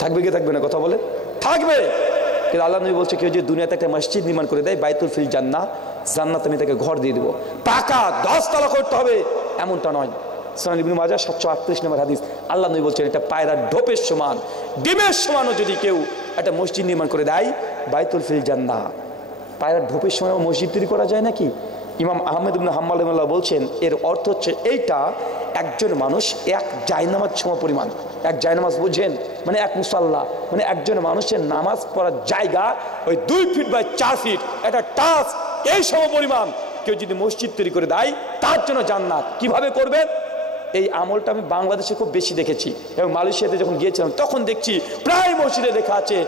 থাকবে কি থাকবে না? কথা বলে থাকবে। কিন্তু আল্লাহ নবী বলছে কেউ যে দুনিয়াতে একটা মসজিদ নির্মাণ করে দেয়, বাইতুল ফিল জান্নাহ, জান্নাত আমি তাকে ঘর দিয়ে দেবো, পাকা 10 তলা করতে হবে এমনটা নয়। সুনান ইবনে মাজাহ 738 নম্বর হাদিস। আল্লাহ নবী বলছেন এটা পায়রা ঢোপের সমান, ডিমের সমানও যদি কেউ একটা মসজিদ নির্মাণ করে দেয়, বাইতুল ফিল জান্নাহ, পায়রা ঢোপের সমান মসজিদ তৈরি করা যায় নাকি? ইমাম আহমেদ ইবনে হাম্বল রাহিমাহুল্লাহ বলছেন এর অর্থ হচ্ছে এইটা একজন মানুষ এক জায়নামাজ সম পরিমাণ, এক জায়নামাজ বুঝেন মানে এক মুসাল্লা, মানে একজন মানুষের নামাজ পড়ার জায়গা ওই 2 ফিট বাই 4 ফিট একটা টাচ, এই সম পরিমাণ কেউ যদি মসজিদ তৈরি করে দেয় তার জন্য জান্নাত। কিভাবে করবেন? এই আমলটা আমি বাংলাদেশে খুব বেশি দেখেছি এবং মালয়েশিয়াতে যখন গিয়েছিলাম তখন দেখছি প্রায় মসজিদে লেখা আছে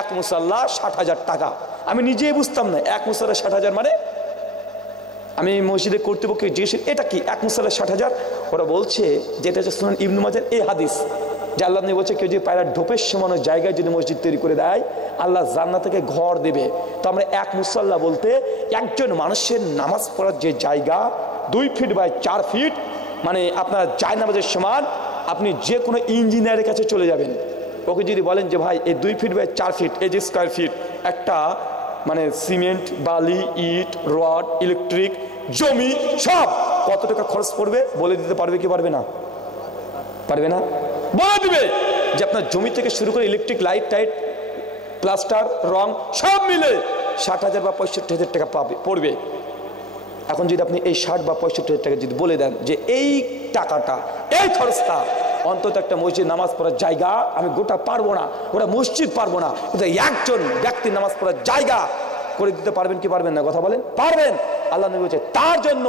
এক মুসাল্লা 60,000 টাকা। আমি নিজেই বুঝতাম না এক মুসাল্লা 60,000 মানে। আমি মসজিদে কর্তৃপক্ষকে জিজ্ঞেস এটা কি এক মুসাল্লা 60,000? ওরা বলছে যেটা হচ্ছে সুনান ইবনে মাজাহ এই হাদিস, যে আল্লাহ নবী বলছে কেউ যদি পায়রা ঢোপের সমান জায়গায় যদি মসজিদ তৈরি করে দেয় আল্লাহ জান্নাত থেকে ঘর দেবে। তো আমরা এক মুসাল্লা বলতে একজন মানুষের নামাজ পড়ার যে জায়গা 2 ফিট বাই 4 ফিট, মানে আপনার জায়নামাজের সমান। আপনি যে কোনো ইঞ্জিনিয়ারের কাছে চলে যাবেন, ওকে যদি বলেন যে ভাই এই 2 ফিট বাই 4 ফিট এই যে স্কোয়ার ফিট একটা মানে সিমেন্ট, বালি, ইট, রড, ইলেকট্রিক, জমি সব কত টাকা খরচ পড়বে বলে দিতে পারবে কি পারবে না? পারবে না? বলে দিবে যে আপনার জমি থেকে শুরু করে ইলেকট্রিক লাইট টাইট প্লাস্টার রং সব মিলে 60,000 বা 65,000 টাকা পড়বে। এখন যদি আপনি এই 60 বা 65,000 টাকা যদি বলে দেন যে এই টাকাটা এই খরচটা অন্তত একটা মসজিদ নামাজ পড়ার জায়গা, আমি গোটা পারবো না, গোটা মসজিদ পারবো না, কিন্তু একজন ব্যক্তির নামাজ পড়ার জায়গা করে দিতে পারবেন কি পারবেন না? কথা বলেন পারবেন। আল্লাহ নবী বলছে তার জন্য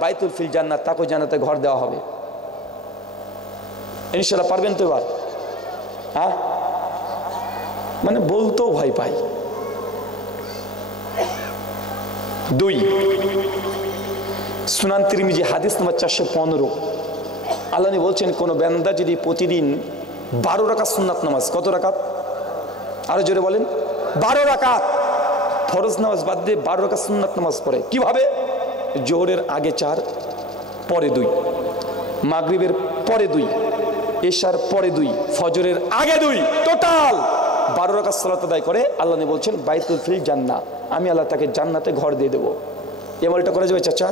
বাইতুল ফিল জান্নাত, তাকে জান্নাতে ঘর দেওয়া হবে। ইনশাআল্লাহ পারবেন তো এবার? হ্যাঁ, মানে বলতেও ভয় পাই। 2 সুনান তিরমিজি হাদিস নম্বর 415। আল্লাহ নবী বলছেন কোন বান্দা যদি প্রতিদিন 12 রাকাত সুন্নাত নামাজ, কত রাকাত? আরো জোরে বলেন। 12 রাকাত ফরজ নামাজ বাদ দিয়ে 12 রাকাত সুন্নাত নামাজ পড়ে। কিভাবে? জোহরের আগে 4, পরে 2, মাগরিবের পরে 2, এশার পরে 2, ফজরের আগে 2, টোটাল 12 রাকাত সালাত আদায় করে। আল্লাহ নবী বলছেন বাইতুল ফিল জান্নাহ, আমি আল্লাহ তাকে জান্নাতে ঘর দিয়ে দেবো। এই আমলটা করা যাবে? চাচা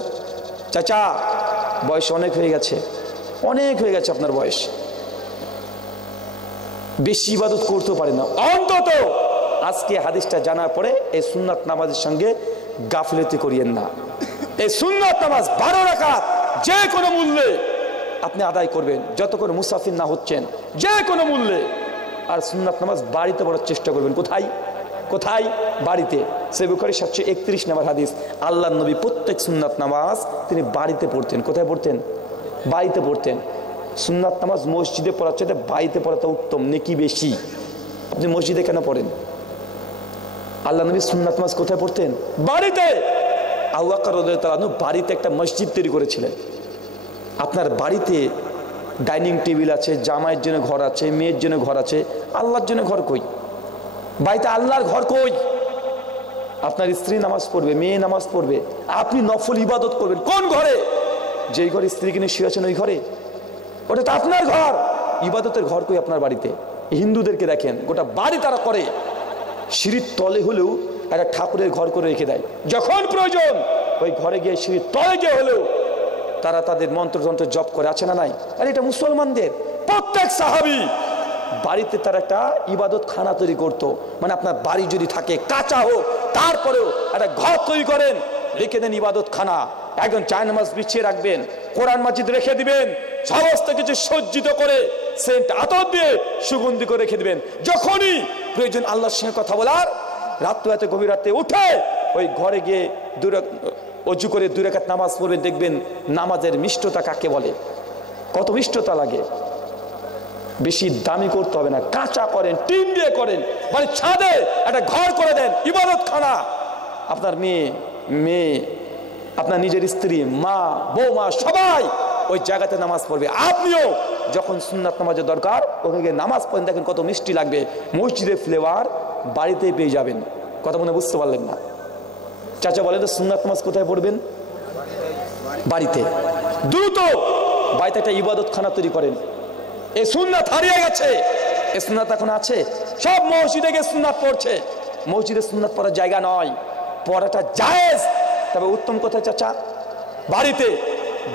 চাচা বয়স অনেক হয়ে গেছে, অনেক হয়ে গেছে আপনার বয়স, বেশি ইবাদত করতে পারে না, অন্তত আজকে হাদিসটা জানার পরে এই সুন্নাত নামাজের সঙ্গে গাফিলতি করিয়েন না। এই সুন্নাত নামাজ 12 রাকাত যে কোনো মূল্যে আপনি আদায় করবেন, যতক্ষণ মুসাফির না হচ্ছেন, যে কোনো মূল্যে। আর সুন্নাত নামাজ বাড়িতে পড়ার চেষ্টা করবেন। কোথায়? কোথায়? বাড়িতে। সহিহ বুখারী 731 নম্বর হাদিস। আল্লাহর নবী প্রত্যেক সুন্নাত নামাজ তিনি বাড়িতে পড়তেন। কোথায় পড়তেন? বাড়িতে পড়তেন। সুন্নাত নামাজ মসজিদে পড়ার চাইতে বাড়িতে পড়াটা উত্তম, নেকি বেশি। আপনি মসজিদে কেন পড়েন? আল্লাহ নবী সুন্নাত নামাজ কোথায় পড়তেন? বাড়িতে। আবু বকর রাদিয়াল্লাহু আনহু বাড়িতে একটা মসজিদ তৈরি করেছিলেন। আপনার বাড়িতে ডাইনিং টেবিল আছে, জামাইয়ের জন্য ঘর আছে, মেয়ের জন্য ঘর আছে, আল্লাহর জন্য ঘর কই? বাড়িতে আল্লাহর ঘর কই? আপনার স্ত্রী নামাজ পড়বে, মেয়ে নামাজ পড়বে, আপনি নফল ইবাদত করবেন কোন ঘরে? যেই ঘরে স্ত্রীকে নিয়ে শুয়ে আছেন ওই ঘরে? ওটা তো আপনার ঘর। ইবাদতের ঘর কই আপনার বাড়িতে? হিন্দুদেরকে দেখেন গোটা বাড়ি তারা করে সিঁড়ির তলে হলেও একটা ঠাকুরের ঘর করে রেখে দেয়, যখন প্রয়োজন ওই ঘরে গিয়ে সিঁড়ির তলে গিয়ে হলেও তারা তাদের মন্ত্রতন্ত্র জপ করে। আছে না নাই? আর এটা মুসলমানদের প্রত্যেক সাহাবী বাড়িতে তারা একটা ইবাদত খানা তৈরি করতো। মানে আপনার বাড়ি যদি থাকে কাঁচা হোক তারপরেও একটা ঘর তৈরি করেন, রেখে দেন ইবাদত খানা, একজন জায়নামাজ বিছিয়ে রাখবেন, কোরআন মাজিদ রেখে দিবেন, সমস্ত কিছু সজ্জিত করে সেন্ট আতর দিয়ে সুগন্ধি করে রেখে দিবেন। যখনই প্রয়োজন আল্লাহর সঙ্গে কথা বলার, রাত্রে গভীর রাতে উঠে ওই ঘরে গিয়ে অজু করে 2 রাকাত নামাজ পড়বেন। দেখবেন নামাজের মিষ্টতা কাকে বলে, কত মিষ্টতা লাগে। বেশি দামি করতে হবে না, কাঁচা করেন, টিন দিয়ে করেন, মানে ছাদে একটা ঘর করে দেন ইবাদত খানা। আপনার মেয়ে আপনার নিজের স্ত্রী, মা, বৌমা সবাই ওই জায়গাতে নামাজ পড়বে। আপনিও যখন সুন্নাত নামাজের দরকার ওখানে গিয়ে নামাজ পড়েন, দেখেন কত মিষ্টি লাগবে। মসজিদের ফ্লেভার বাড়িতেই পেয়ে যাবেন। কথা মনে বুঝতে পারলেন না? চাচা বলেন তো সুন্নাত নামাজ কোথায় পড়বেন? বাড়িতে। দ্রুত বাড়িতে একটা ইবাদত খানা তৈরি করেন। এই সুন্নাত হারিয়ে গেছে, এই সুন্নাত এখন আছে? সব মসজিদে গিয়ে সুন্নাত পড়ছে। মসজিদে সুন্নাত পড়ার জায়গা নয়, পড়াটা জায়েজ, তবে উত্তম কোথায় চাচা? বাড়িতে।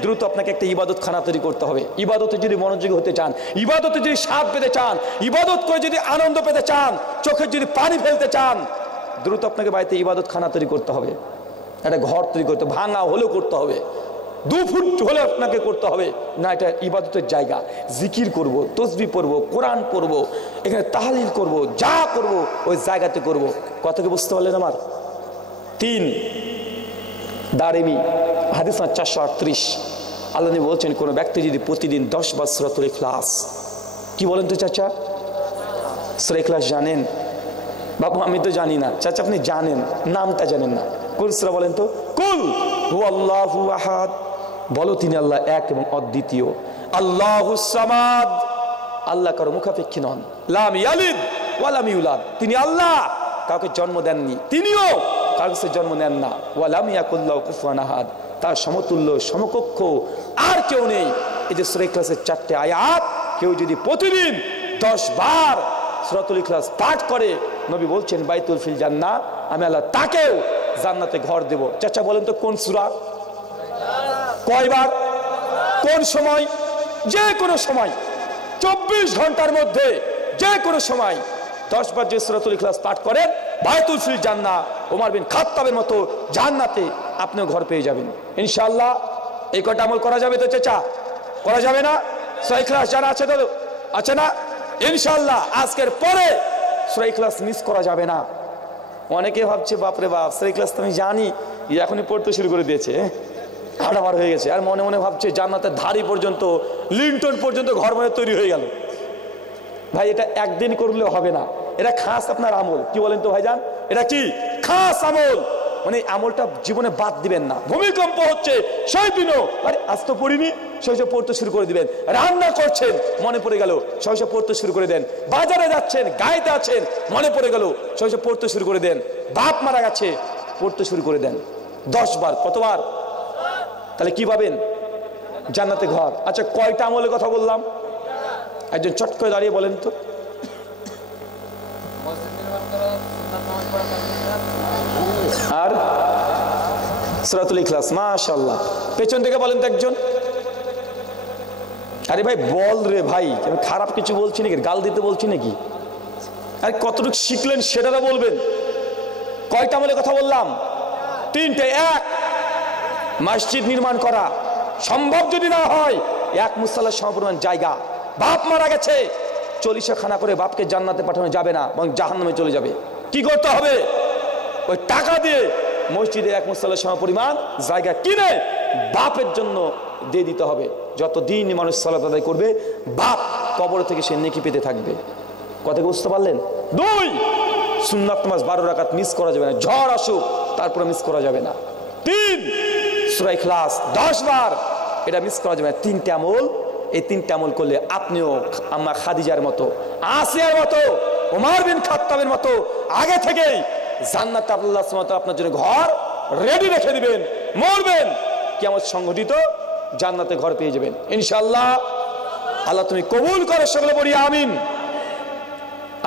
দ্রুত আপনাকে একটা ইবাদত খানা তৈরি করতে হবে। ইবাদতে যদি মনোযোগী হতে চান, ইবাদতে যদি স্বাদ পেতে চান, ইবাদত করে যদি আনন্দ পেতে চান, চোখের যদি পানি ফেলতে চান, দ্রুত আপনাকে বাড়িতে ইবাদত খানা তৈরি করতে হবে। একটা ঘর তৈরি করতে, ভাঙা হলেও করতে হবে, 2 ফুট হলে আপনাকে করতে হবে। না, এটা ইবাদতের জায়গা। জিকির করব, তসবিহ পড়ব, কোরআন পড়ব, এখানে তাহলিল করব, যা করব ওই জায়গাতে করব। কথাকে বুঝতে পারলেন আমার? 3 দারিমি হাদিস 438, আল্লাহ নবী বলছেন কোন ব্যক্তি যদি প্রতিদিন 10 বার সূরাতুল ইখলাস, কি বলেন তো চাচা? সূরা ইখলাস জানেন? বাবু আমি তো জানি না। চাচা আপনি জানেন, নামটা জানেন না। কোন সূরা বলেন তো? কুল হুয়াল্লাহু আহাদ, বলো তিনি আল্লাহ এক এবং অদ্বিতীয়। আল্লাহুস সামাদ, আল্লাহ কারো মুখাপেক্ষী নন। লাম ইয়ালিদ ওয়া লাম ইউলাদ, তিনি আল্লাহ কাউকে জন্ম দেননি, তিনিও কাউকে জন্ম নেন না। ওয়া লাম ইয়াকুল লাহু কুফুয়ান আহাদ, তার সমতুল্য সমকক্ষ আর কেউ নেই। এই যে সূরা ইখলাসের 4টে আয়াত কেউ যদি প্রতিদিন 10 বার সূরাতুল ইখলাস পাঠ করে, নবী বলছেন বাইতুল ফিল জান্নাহ, আমি আল্লাহ তাকেও জান্নাতে ঘর দেব। চাচা বলেন তো কোন সূরা? কয়বার? কোন সময়? যে কোনো সময়, 24 ঘন্টার মধ্যে যে কোনো সময় 10 বার যে সূরাতুল ইখলাস পাঠ করেন, বাইতুল ফিল জান্নাহ, ওমর বিন খাত্তাবের মতো জান্নাতে আপনিও ঘর পেয়ে যাবেন ইনশাআল্লাহ। এই কটা আমল করা যাবে তো চাচা? করা যাবে না? সূরা ইখলাস জানা আছে তো? আছে না? ইনশাআল্লাহ আজকের পরে সূরা ইখলাস মিস করা যাবে না। অনেকে ভাবছে বাপরে বাপ, সূরা ইখলাস তো আমি জানি, এখনই পড়তে শুরু করে দিয়েছে, আড়াবার হয়ে গেছে। আর মনে মনে ভাবছে জান্নাতের ধারি পর্যন্ত, লিংটন পর্যন্ত ঘর মানে তৈরি হয়ে গেল। ভাই এটা একদিন করলে হবে না, এটা খাস আপনার আমল। কি বলেন তো ভাইজান? এটা কি খাস আমল, মানে আমলটা জীবনে বাদ দিবেন না। ভূমিকম্প হচ্ছে সেই দিনও, আরে আজ তো পড়িনি, সহজে পড়তে শুরু করে দিবেন। রান্না করছেন, মনে পড়ে গেল, সহজে পড়তে শুরু করে দেন। বাজারে যাচ্ছেন, গাইতে আছেন, মনে পড়ে গেল, সহজে পড়তে শুরু করে দেন। বাপ মারা গেছে, পড়তে শুরু করে দেন 10 বার। কতবার? তাহলে কি পাবেন? জান্নাতে ঘর। আচ্ছা কয়টা আমলের কথা বললাম? একজন চট করে দাঁড়িয়ে বলেন তো। আর সূরাতুল ইখলাস, মাশাআল্লাহ। পেছন থেকে বলেন তো একজন। আরে ভাই বল রে ভাই, আমি খারাপ কিছু বলছি নাকি, গাল দিতে বলছি নাকি? আরে কতটুকু শিখলেন সেটা বলবেন। কয়টা আমলের কথা বললাম? 3টে। 1 মসজিদ নির্মাণ করা, সম্ভব যদি না হয় 1 মুসাল্লার সমপরিমাণ জায়গা। বাপ মারা গেছে, 40 খানা করে বাপকে জান্নাতে পাঠানো যাবে না, বরং জাহান্নামে চলে যাবে। কি করতে হবে? ওই টাকা দিয়ে মসজিদে 1 মুসাল্লার সমপরিমাণ জায়গা কিনে বাপের জন্য দিয়ে দিতে হবে। যতদিন মানুষ সালাত আদায় করবে, বাপ কবর থেকে সে নেকি পেতে থাকবে। কথা বুঝতে পারলেন? 2 সুন্নাত নামাজ 12 রাকাত মিস করা যাবে না, ঝড় আসুক তারপরে মিস করা যাবে না। 3 সূরা ইখলাস 10 বার, এটা মিস করা যাবে না। 3টে আমল, এই 3টে আমল করলে আপনিও আম্মা খাদিজার মতো, আসিয়ার মতো, ওমর বিন খাত্তাবের মতো আগে থেকেই জান্নাতে আল্লাহ সুবহানাহু ওয়া তাআলা আপনার জন্য ঘর রেডি রেখে দিবেন। মরবেন, কিয়ামত সংঘটিত, জান্নাতে ঘর পেয়ে যাবেন ইনশাআল্লাহ। আল্লাহ তুমি কবুল করো, সকলে বলি আমিন।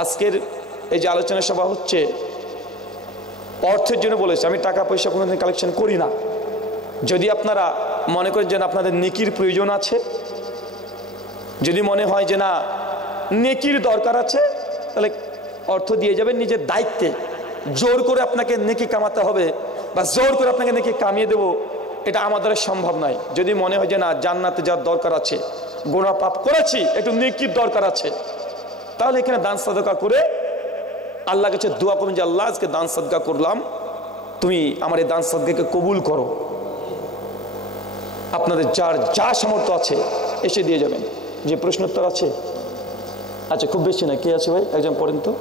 আজকের এই যে আলোচনা সভা হচ্ছে অর্থের জন্য বলেছে, আমি টাকা পয়সা কোনোদিন কালেকশন করি না। যদি আপনারা মনে করেন যে আপনাদের নেকির প্রয়োজন আছে, যদি মনে হয় যে না নেকির দরকার আছে, তাহলে অর্থ দিয়ে যাবেন নিজের দায়িত্বে। জোর করে আপনাকে নেকি কামাতে হবে বা জোর করে আপনাকে নেকি কামিয়ে দেবো, এটা আমাদের সম্ভব নয়। যদি মনে হয় যে না জান্নাতে যাওয়ার দরকার আছে, গুনাহ পাপ করেছি, একটু নেকির দরকার আছে, তাহলে এখানে দান সাদকা করে আল্লাহর কাছে দোয়া করবেন যে আল্লাহ আজকে দান সাদকা করলাম, তুমি আমার এই দান সাদকাকে কবুল করো। আপনাদের যার যা সামর্থ্য আছে এসে দিয়ে যাবেন। যে প্রশ্নোত্তর আছে? আচ্ছা খুব বেশি না, কে আছে ভাই? একজন পড়েন তো।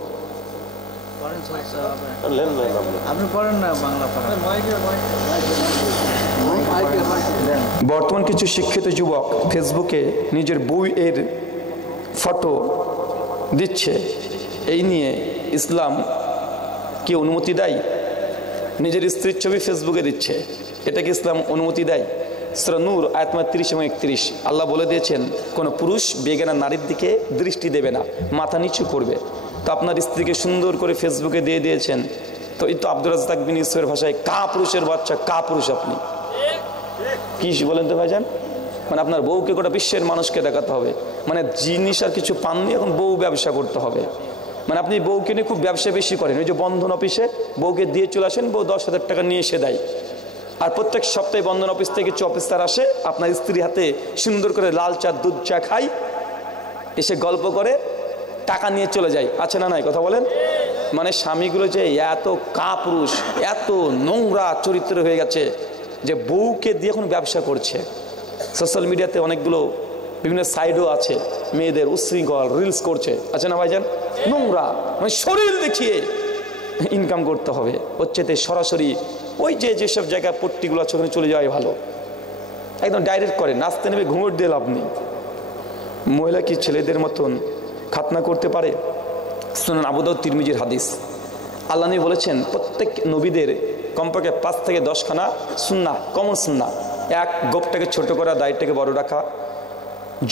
বর্তমান কিছু শিক্ষিত যুবক ফেসবুকে নিজের বইয়ের ফটো দিচ্ছে, এই নিয়ে ইসলাম কি অনুমতি দেয়? নিজের স্ত্রীর ছবি ফেসবুকে দিচ্ছে, এটা কি ইসলাম অনুমতি দেয়? সূরা নূর আয়াত 30 এবং 31 আল্লাহ বলে দিয়েছেন কোনো পুরুষ বেগানা নারীর দিকে দৃষ্টি দেবে না, মাথা নিচু করবে। তো আপনার স্ত্রীকে সুন্দর করে ফেসবুকে দিয়ে দিয়েছেন, তো এই তো আব্দুর রাজ্জাক বিন ইউসুফের ভাষায় কা পুরুষের বাচ্চা, কা পুরুষ আপনি কি বলেন তো ভাইজান? মানে আপনার বউকে গোটা বিশ্বের মানুষকে দেখাতে হবে, মানে জিনিস আর কিছু পাননি, এখন বউ ব্যবসা করতে হবে। মানে আপনি বউকে নিয়ে খুব ব্যবসা বেশি করেন, ওই যে বন্ধন অফিসে বউকে দিয়ে চলে আসেন, বউ 10,000 টাকা নিয়ে এসে দেয়, আর প্রত্যেক সপ্তাহে বন্ধন অফিস থেকে কিছু অফিসার আসে আপনার স্ত্রী হাতে সুন্দর করে লাল চা দুধ চা খাই, এসে গল্প করে টাকা নিয়ে চলে যায়, আছে না নাই কথা বলেন? মানে স্বামীগুলো যে এত কাপুরুষ, এত নোংরা চরিত্র হয়ে গেছে যে বউকে দিয়ে এখন ব্যবসা করছে। সোশ্যাল মিডিয়াতে অনেকগুলো বিভিন্ন সাইডও আছে, মেয়েদের উচ্ছৃঙ্খল রিলস করছে, আছে না ভাইজান? নোংরা, মানে শরীর দেখিয়ে ইনকাম করতে হবে, হচ্ছে সরাসরি ওই যেসব জায়গায় পট্টিগুলো আছে ওখানে চলে যাওয়াই ভালো, একদম ডাইরেক্ট করে, নাচতে নেবে ঘুঙুর দিয়ে লাভ নেই। মহিলা কি ছেলেদের মতন খাতনা করতে পারে? সুনান আবু দাউদ তিরমিজির হাদিস, আল্লাহ নবী বলেছেন প্রত্যেক নবীদের কমপক্ষে 5 থেকে 10 খানা সুন্নাহ, কমন সুন্নাহ। এক, গোপটাকে ছোট করা, দাড়িটাকে বড় রাখা,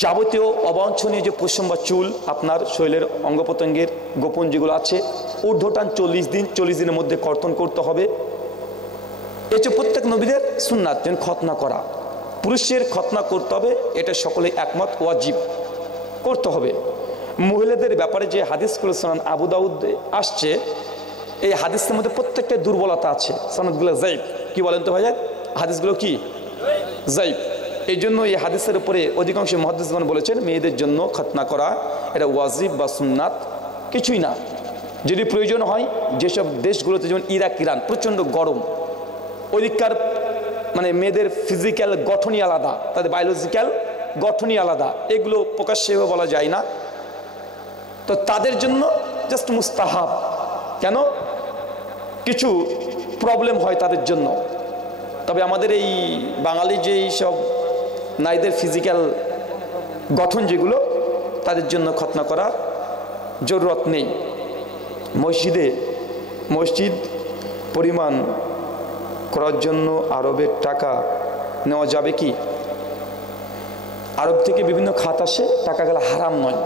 যাবতীয় অবাঞ্ছনীয় যে পশম বা চুল আপনার শরীরের অঙ্গ প্রত্যঙ্গের গোপন যেগুলো আছে, ঊর্ধ্বটান 40 দিন, 40 দিনের মধ্যে কর্তন করতে হবে। এই যে প্রত্যেক নবীদের সুন্নাত, যেন খতনা করা, পুরুষের খতনা করতে হবে, এটা সকলে একমত, ওয়াজিব করতে হবে। মহিলাদের ব্যাপারে যে হাদিসগুলো সুনান আবু দাউদে আসছে, এই হাদিসের মধ্যে প্রত্যেকটা দুর্বলতা আছে, সনদগুলো যায়িফ। কি বলেন তো ভাইয়া? হাদিসগুলো কি যায়িফ। এই জন্য এই হাদিসের উপরে অধিকাংশ মুহাদ্দিসগণ বলেছেন মেয়েদের জন্য খতনা করা এটা ওয়াজিব বা সুন্নাত কিছুই না। যদি প্রয়োজন হয়, যেসব দেশগুলোতে যেমন ইরাক, ইরান প্রচণ্ড গরম, ওইদিককার মানে মেয়েদের ফিজিক্যাল গঠনই আলাদা, তাদের বায়োলজিক্যাল গঠনই আলাদা, এগুলো প্রকাশ্যে বলা যায় না, তো তাদের জন্য জাস্ট মুস্তাহাব। কেন? কিছু প্রবলেম হয় তাদের জন্য। তবে আমাদের এই বাঙালি যে সব নারীদের ফিজিক্যাল গঠন যেগুলো, তাদের জন্য খতনা করা জরুরত নেই। মসজিদ পরিমাণ করার জন্য আরবের টাকা নেওয়া যাবে কি? আরব থেকে বিভিন্ন খাত আসে, টাকাগুলো হারাম নয়।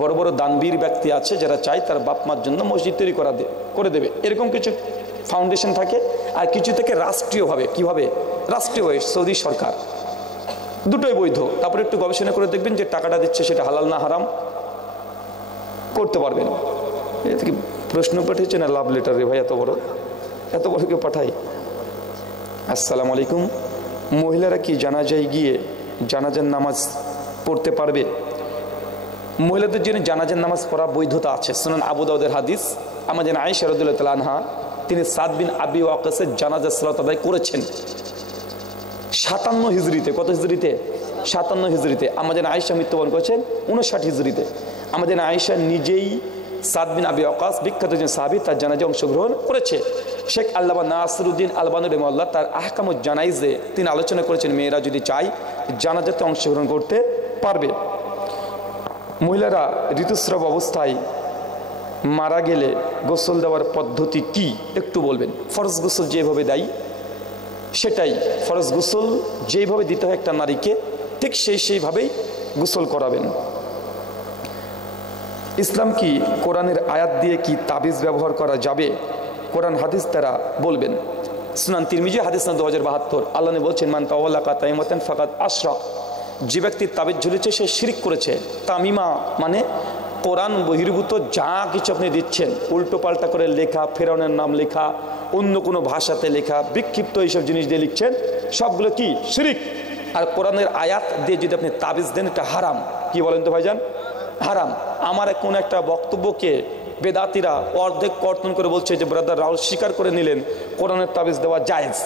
বড় বড় দানবীর ব্যক্তি আছে যারা চায় তার বাপ মার জন্য মসজিদ তৈরি করে দেবে, এরকম কিছু ফাউন্ডেশন থাকে। আর কিছু থেকে রাষ্ট্রীয়ভাবে, কিভাবে রাষ্ট্রীয়ভাবে সৌদি সরকার, দুটোই বৈধ। তারপরে একটু গবেষণা করে দেখবেন যে টাকাটা দিচ্ছে সেটা হালাল না হারাম, করতে পারবেন। এটা কি প্রশ্ন পাঠিয়েছে না লাভ লেটার রে ভাই? এত বড় কেউ পাঠাই? আসসালামু আলাইকুম, মহিলারা কি জানাজায় গিয়ে জানাজার নামাজ পড়তে পারবে? মহিলাদের জন্য জানাজার নামাজ পড়া বৈধতা আছে। সুনান আবু দাউদের হাদিস, আমাদের আয়েশা রাদিয়াল্লাহু তাআলা আনহা, তিনি সাদ বিন আবি ওয়াক্কাসের জানাজা সালাত আদায় করেছেন 57 হিজরিতে। কত হিজরিতে? 57 হিজরিতে। আমাদের আয়েশা মৃত্যুবরণ করেছেন 59 হিজরিতে। আমাদের আয়েশা নিজেই সাদ বিন আবি ওয়াক্কাস, বিখ্যাত একজন সাহাবী, তার জানাজায় অংশগ্রহণ করেছে। শেখ আল্লামা নাসিরউদ্দিন আলবানী রাহিমাহুল্লাহ তার আহকামুজ জানাইজে তিনি আলোচনা করেছেন মেয়েরা যদি চায় জানাজাতে অংশগ্রহণ করতে পারবে। মহিলারা ঋতুস্রাব অবস্থায় মারা গেলে গোসল দেওয়ার পদ্ধতি কি একটু বলবেন? ফরজ গোসল যেভাবে দেয় সেটাই, ফরজ গোসল যেভাবে দিতে হয় একটা নারীকে, ঠিক সেইভাবেই গোসল করাবেন। ইসলাম কি কোরআনের আয়াত দিয়ে কি তাবিজ ব্যবহার করা যাবে? কোরআন হাদিস তারা বলবেন। সুনান তিরমিজি হাদিস 2072, আল্লাহ বলছেন মান তাওয়াল্লাকা তাইমাতান ফাকাদ আশরাক, যে ব্যক্তি তাবিজ ঝুলেছে সে শিরক করেছে। তামিমা মানে কোরআন বহির্ভূত যা কিছু আপনি দিচ্ছেন, উল্টো পাল্টা করে লেখা, ফেরাউনের নাম লেখা, অন্য কোনো ভাষাতে লেখা, বিক্ষিপ্ত এইসব জিনিস দিয়ে লিখছেন, সবগুলো কি শিরক। আর কোরআনের আয়াত দিয়ে যদি আপনি তাবিজ দেন এটা হারাম। কি বলেন তো ভাইজান? হারাম। আমার কোন একটা বক্তব্যকে বেদাতিরা অর্ধেক কর্তন করে বলছে যে ব্রাদার রাহুল স্বীকার করে নিলেন কোরআনের তাবিজ দেওয়া জায়েজ।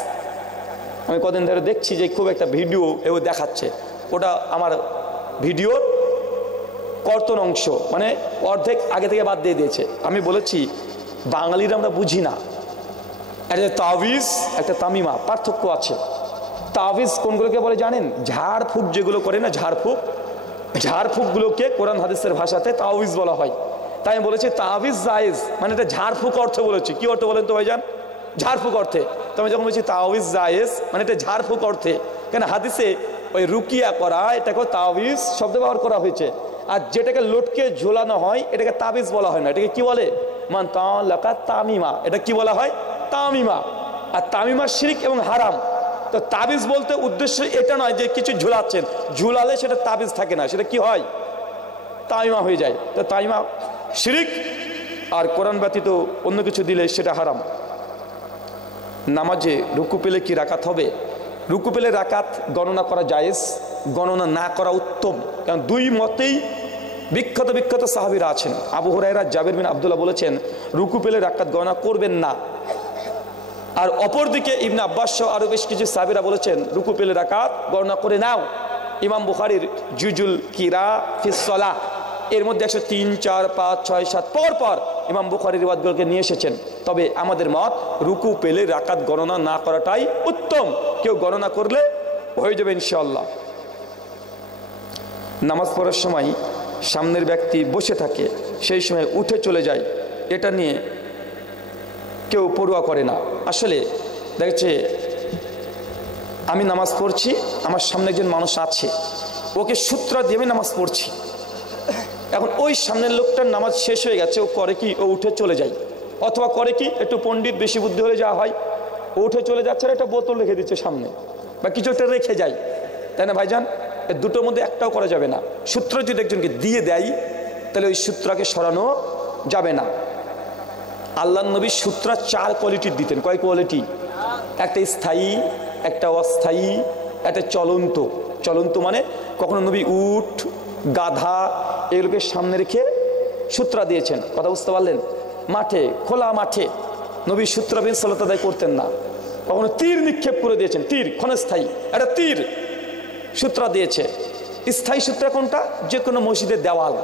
আমি কদিন ধরে দেখছি যে খুব একটা ভিডিও এও দেখাচ্ছে, ওটা আমার ভিডিওর কর্তন অংশ, মানে অর্ধেক আগে থেকে বাদ দিয়ে দিয়েছে। আমি বলেছি বাঙালিরা আমরা বুঝি না, একটা তাবিজ একটা তামিমা পার্থক্য আছে। তাবিজ কোনগুলোকে বলে জানেন? ঝাড়ফুঁক যেগুলো করে না, ঝাড়ফুঁকগুলোকে কোরআন হাদিসের ভাষাতে তাবিজ বলা হয়। তাই আমি বলেছি তাবিজ জায়েজ, মানে এটা ঝাড়ফুঁক অর্থে বলেছি। কি অর্থ বলেন তো ভাইজান? ঝাড়ফুঁক অর্থে। তো আমি যখন বলছি তাবিজ জায়েজ মানে এটা ঝাড়ফুঁক অর্থে, কেন হাদিসে ওই রুকিয়া করা এটাকে তাবিজ শব্দ ব্যবহার করা হয়েছে, আর যেটাকে লটকে ঝোলানো হয় এটাকে তাবিজ বলা হয় না, এটাকে কি বলে? মান তাআল্লাকা তামিমা, এটা কি বলা হয়? তামিমা। আর তামিমা শিরক এবং হারাম। তো তাবিজ বলতে উদ্দেশ্য এটা নয় যে কিছু ঝুলাচ্ছেন, ঝুলালে সেটা তাবিজ থাকে না, সেটা কি হয়? তামিমা হয়ে যায়। তো তামিমা শিরক, আর কোরআন ব্যতীত অন্য কিছু দিলে সেটা হারাম। নামাজে রুকু পেলে কি রাকাত হবে? রুকু পেলে রাকাত গণনা করা জায়েজ, গণনা না করা উত্তম। কারণ দুই মতেই বিখ্যাত বিখ্যাত সাহাবীরা আছেন। আবু হুরায়রা, জাবির বিন আব্দুল্লাহ বলেছেন রুকু পেলে রাকাত গণনা করবেন না। আর অপরদিকে ইবনে আব্বাস সহ আরো বেশ কিছু সাহাবীরা বলেছেন রুকু পেলে রাকাত গণনা করে নাও। ইমাম বুখারীর জুজুল কিরা ফিস সালাহ এর মধ্যে 103, 4, 5, 6, 7 পর পর ইমাম বুখারীর রিওয়ায়াতগুলোকে নিয়ে এসেছেন। তবে আমাদের মত রুকু পেলে রাকাত গণনা না করাটাই উত্তম। কেউ গণনা করলে হয়ে যাবে ইনশাআল্লাহ। নামাজ পড়ার সময় সামনের ব্যক্তি বসে থাকে, সেই সময় উঠে চলে যায়, এটা নিয়ে কেউ পরোয়া করে না। আসলে দেখছে আমি নামাজ পড়ছি, আমার সামনে একজন মানুষ আছে, ওকে সূত্রা দিয়ে আমি নামাজ পড়ছি। এখন ওই সামনের লোকটার নামাজ শেষ হয়ে গেছে, ও করে কি? ও উঠে চলে যায়। অথবা করে কি, একটু পণ্ডিত বেশি বুদ্ধি হলে যাওয়া হয়, ও উঠে চলে যাচ্ছে আর একটা বোতল রেখে দিচ্ছে সামনে, বা কিছু একটা রেখে যায়, তাই না ভাইজান? এর দুটোর মধ্যে একটাও করা যাবে না। সূত্র যদি একজনকে দিয়ে দেয় তাহলে ওই সূত্রাকে সরানো যাবে না। আল্লাহ নবী সূত্রা 4 কোয়ালিটির দিতেন। কয় কোয়ালিটি? একটা স্থায়ী, একটা অস্থায়ী, একটা চলন্ত। চলন্ত মানে কখনো নবী উট, গাধা এগুলোকে সামনে রেখে সূত্রা দিয়েছেন। কথা বুঝতে পারলেন? মাঠে, খোলা মাঠে নবী সূত্রা বিন সালাত আদায় করতেন না। কখনো তীর নিক্ষেপ করে দিয়েছেন, তীর ক্ষণস্থায়ী, একটা তীর সূত্রা দিয়েছে। স্থায়ী সূত্রা কোনটা? যে কোনো মসজিদের দেওয়াল,